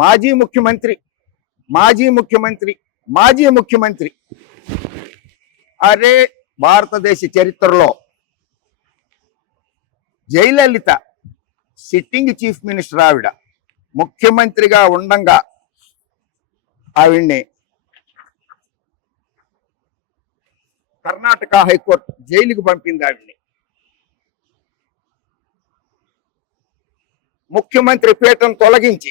మాజీ ముఖ్యమంత్రి మాజీ ముఖ్యమంత్రి మాజీ ముఖ్యమంత్రి. అరే భారతదేశ చరిత్రలో జయలలిత సిట్టింగ్ చీఫ్ మినిస్టర్ ఆవిడ ముఖ్యమంత్రిగా ఉండంగా ఆవిడ్ని కర్ణాటక హైకోర్టు జైలుకు పంపింది ఆవిడ్ని. ముఖ్యమంత్రి పీఠం తొలగించి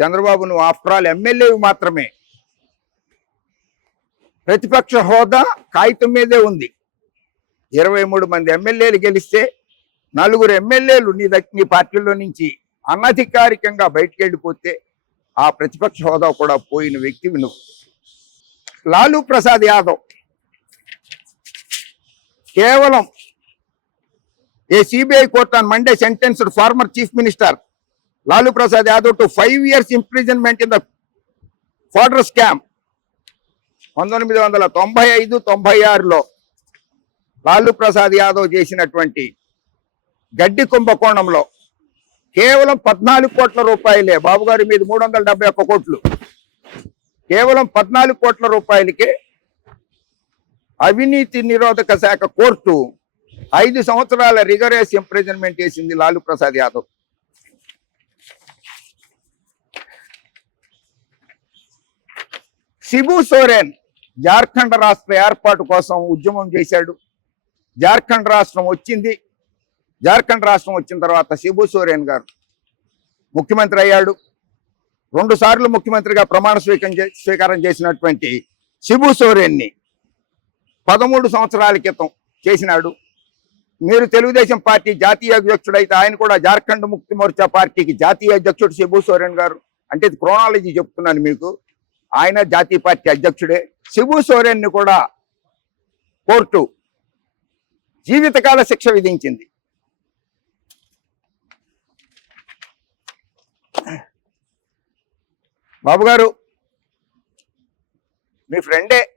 చంద్రబాబు నువ్వు ఆఫ్టర్ ఆల్ ఎమ్మెల్యేవి మాత్రమే. ప్రతిపక్ష హోదా కాగితం మీదే ఉంది. ఇరవై మూడు మంది ఎమ్మెల్యేలు గెలిస్తే నలుగురు ఎమ్మెల్యేలు నీ దగ్గర నీ పార్టీలో నుంచి అనధికారికంగా బయటికి వెళ్ళిపోతే ఆ ప్రతిపక్ష హోదా కూడా పోయిన వ్యక్తివి నువ్వు. లాలూ ప్రసాద్ యాదవ్. కేవలం a CBI court on Monday sentenced former chief minister Lalu Prasad Yadav to five years imprisonment in the fodder scam పంతొమ్మిది వందల తొంభై ఐదు తొంభై ఆరులో లాలూ ప్రసాద్ యాదవ్ చేసినటువంటి గడ్డి కుంభకోణంలో కేవలం పద్నాలుగు కోట్ల రూపాయలే బాబు గారి మీద మూడు వందల డెబ్బై ఒక్క కోట్లు. కేవలం పద్నాలుగు కోట్ల రూపాయలకే అవినీతి నిరోధక శాఖ కోర్టు ఐదు సంవత్సరాల రిగరేస్ ఇంప్రిజన్మెంట్ చేసింది లాలూ ప్రసాద్ యాదవ్. శిబు సోరెన్ జార్ఖండ్ రాష్ట్ర ఏర్పాటు కోసం ఉద్యమం చేశాడు. జార్ఖండ్ రాష్ట్రం వచ్చింది. జార్ఖండ్ రాష్ట్రం వచ్చిన తర్వాత శిబు సోరెన్ గారు ముఖ్యమంత్రి అయ్యాడు. రెండు సార్లు ముఖ్యమంత్రిగా ప్రమాణ స్వీకారం చే- స్వీకారం చేసినటువంటి శిబు సోరెన్ని పదమూడు సంవత్సరాల క్రితం చేసినాడు. మీరు తెలుగుదేశం పార్టీ జాతీయ అధ్యక్షుడు అయితే ఆయన కూడా జార్ఖండ్ ముక్తి మోర్చా పార్టీకి జాతీయ అధ్యక్షుడు శిబు సోరెన్ గారు. అంటే ఇది క్రోనాలజీ చెప్తున్నాను మీకు. ఆయన జాతీయ పార్టీ అధ్యక్షుడే. శివు సోరెన్ కూడా కోర్టు జీవితకాల శిక్ష విధించింది. బాబు గారు మీ ఫ్రెండే.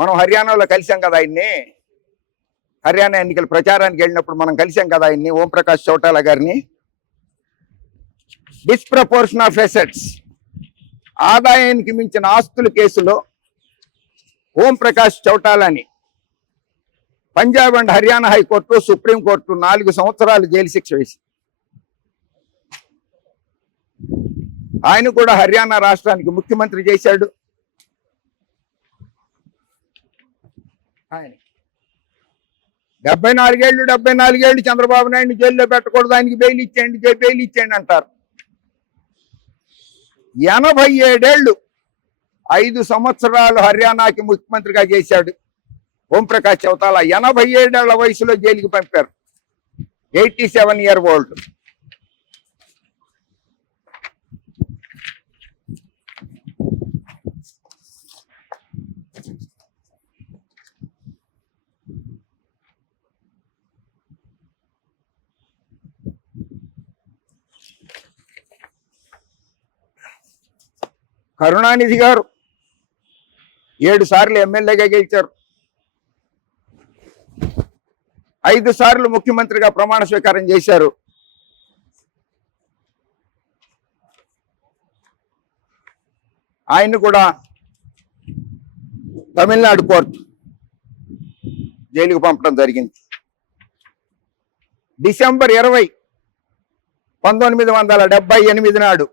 మనం హర్యానాలో కలిసాం కదా ఆయన్ని. హర్యానా ఎన్నికల ప్రచారానికి వెళ్ళినప్పుడు మనం కలిసాం కదా ఆయన్ని ఓంప్రకాష్ చౌటాలా గారిని. Disproportion of assets. ఆదాయానికి మించిన ఆస్తుల కేసులో Om Prakash చౌటాలని Punjab and Haryana high court supreme court నాలుగు సంవత్సరాలు జైలు శిక్ష వేసి ఆయన కూడా హర్యానా రాష్ట్రానికి ముఖ్యమంత్రి చేశాడు. ఆయన డెబ్బై నాలుగేళ్ళు డెబ్బై నాలుగేళ్ళు చంద్రబాబు నాయుడు జైల్లో పెట్టకూడదు ఆయనకి బెయిల్ ఇచ్చేయండి బెయిల్ ఇచ్చేయండి అంటారు. ఎనభై ఏడేళ్ళు ఐదు సంవత్సరాలు హర్యానాకి ముఖ్యమంత్రిగా చేశాడు. ఓంప్రకాష్ చౌతాల ఎనభై ఏడేళ్ళ వయసులో జైలుకి పంపారు. Eighty seven year old. Karunanidhi గారు ఏడు సార్లు ఎమ్మెల్యేగా గెలిచారు. ఐదు సార్లు ముఖ్యమంత్రిగా ప్రమాణ స్వీకారం చేశారు. ఆయన కూడా తమిళనాడు కోర్టు జైలుకు పంపడం జరిగింది. డిసెంబర్ ఇరవై పంతొమ్మిది వందల డెబ్బై ఎనిమిది నాడు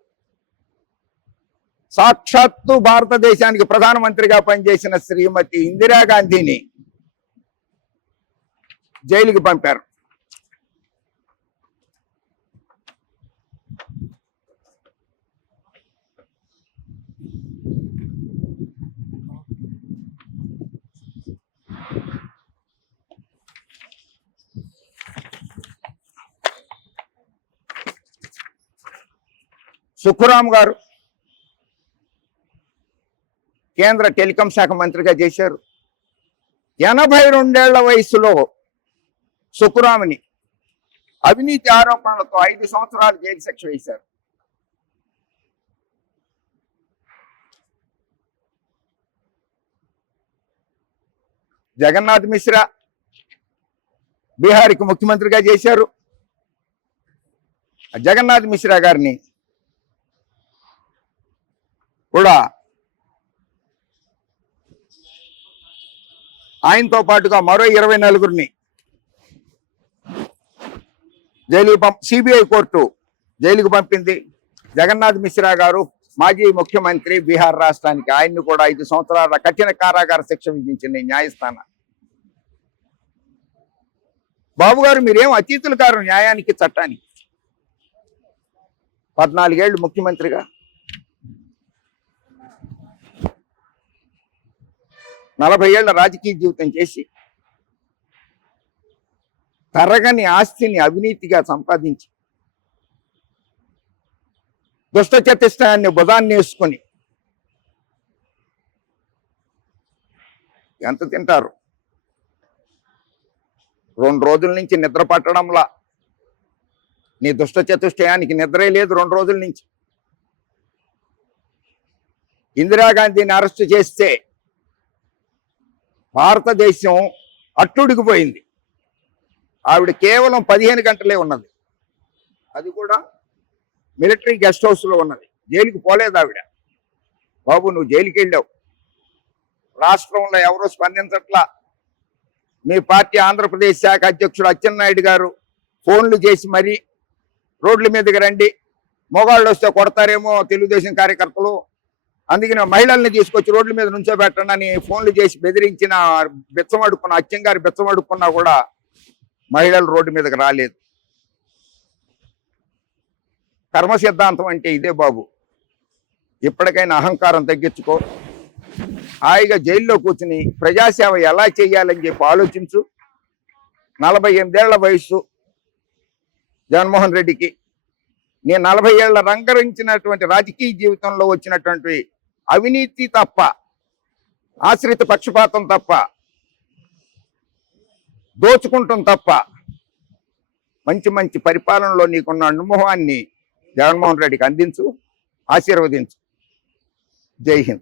సాక్షాత్తు భారతదేశానికి ప్రధానమంత్రిగా పనిచేసిన శ్రీమతి ఇందిరాగాంధీని జైలుకి పంపారు. సుఖరాం గారు కేంద్ర టెలికాం శాఖ మంత్రిగా చేశారు. ఎనభై రెండేళ్ళ వయసులో సుఖరాముని అవినీతి ఆరోపణలతో ఐదు సంవత్సరాలు జైలు శిక్ష వేశారు. జగన్నాథ్ మిశ్రా బీహార్కి ముఖ్యమంత్రిగా చేశారు. జగన్నాథ్ మిశ్రా గారిని కూడా ఆయనతో పాటుగా మరో ఇరవై నలుగురిని జైలుకు సిబిఐ కోర్టు జైలుకు పంపింది. జగన్నాథ్ మిశ్రా గారు మాజీ ముఖ్యమంత్రి బీహార్ రాష్ట్రానికి ఆయన్ని కూడా ఐదు సంవత్సరాల కఠిన కారాగార శిక్ష విధించింది న్యాయస్థానం. బాబు గారు మీరేం అతీతులు కారు న్యాయానికి చట్టానికి? పద్నాలుగేళ్ళు ముఖ్యమంత్రిగా. నలభై ఏళ్ళ రాజకీయ జీవితం చేసి తరగని ఆస్తిని అవినీతిగా సంపాదించి దుష్టచతిష్టాన్ని బుధాన్ని వేసుకొని ఎంత తింటారు? రెండు రోజుల నుంచి నిద్ర పట్టడంలా. నీ దుష్ట చతుష్టయానికి నిద్రే లేదు రెండు రోజుల నుంచి. ఇందిరాగాంధీని అరెస్ట్ చేస్తే భారతదేశం అట్టుడికిపోయింది ఆవిడ కేవలం పదిహేను గంటలే ఉన్నది. అది కూడా మిలిటరీ గెస్ట్ హౌస్లో ఉన్నది. జైలుకి పోలేదు ఆవిడ. బాబు నువ్వు జైలుకి వెళ్ళావు. రాష్ట్రంలో ఎవరూ స్పందించట్లా. మీ పార్టీ ఆంధ్రప్రదేశ్ శాఖ అధ్యక్షుడు అచ్చెన్నాయుడు గారు ఫోన్లు చేసి మరీ రోడ్ల మీదకి రండి. మొగాళ్ళు వస్తే కొడతారేమో తెలుగుదేశం కార్యకర్తలు. అందుకని మహిళల్ని తీసుకొచ్చి రోడ్ల మీద నుంచోబెట్టండి అని ఫోన్లు చేసి బెదిరించిన బెచ్చమడుకున్న అచ్చంగారి బెచ్చమడుకున్నా కూడా మహిళలు రోడ్డు మీదకి రాలేదు. కర్మ సిద్ధాంతం అంటే ఇదే బాబు. ఇప్పటికైనా అహంకారం తగ్గించుకో. హాయిగా జైల్లో కూర్చుని ప్రజాసేవ ఎలా చేయాలని చెప్పి ఆలోచించు. నలభై ఎనిమిదేళ్ళ వయస్సు జగన్మోహన్ రెడ్డికి. నేను నలభై ఏళ్ళ రంగరించినటువంటి రాజకీయ జీవితంలో వచ్చినటువంటి అవినీతి తప్ప ఆశ్రిత పక్షపాతం తప్ప దోచుకుంటాం తప్ప మంచి మంచి పరిపాలనలో నీకున్న అనుభవాన్ని జగన్మోహన్ రెడ్డికి అందించు ఆశీర్వదించు. జై హింద్.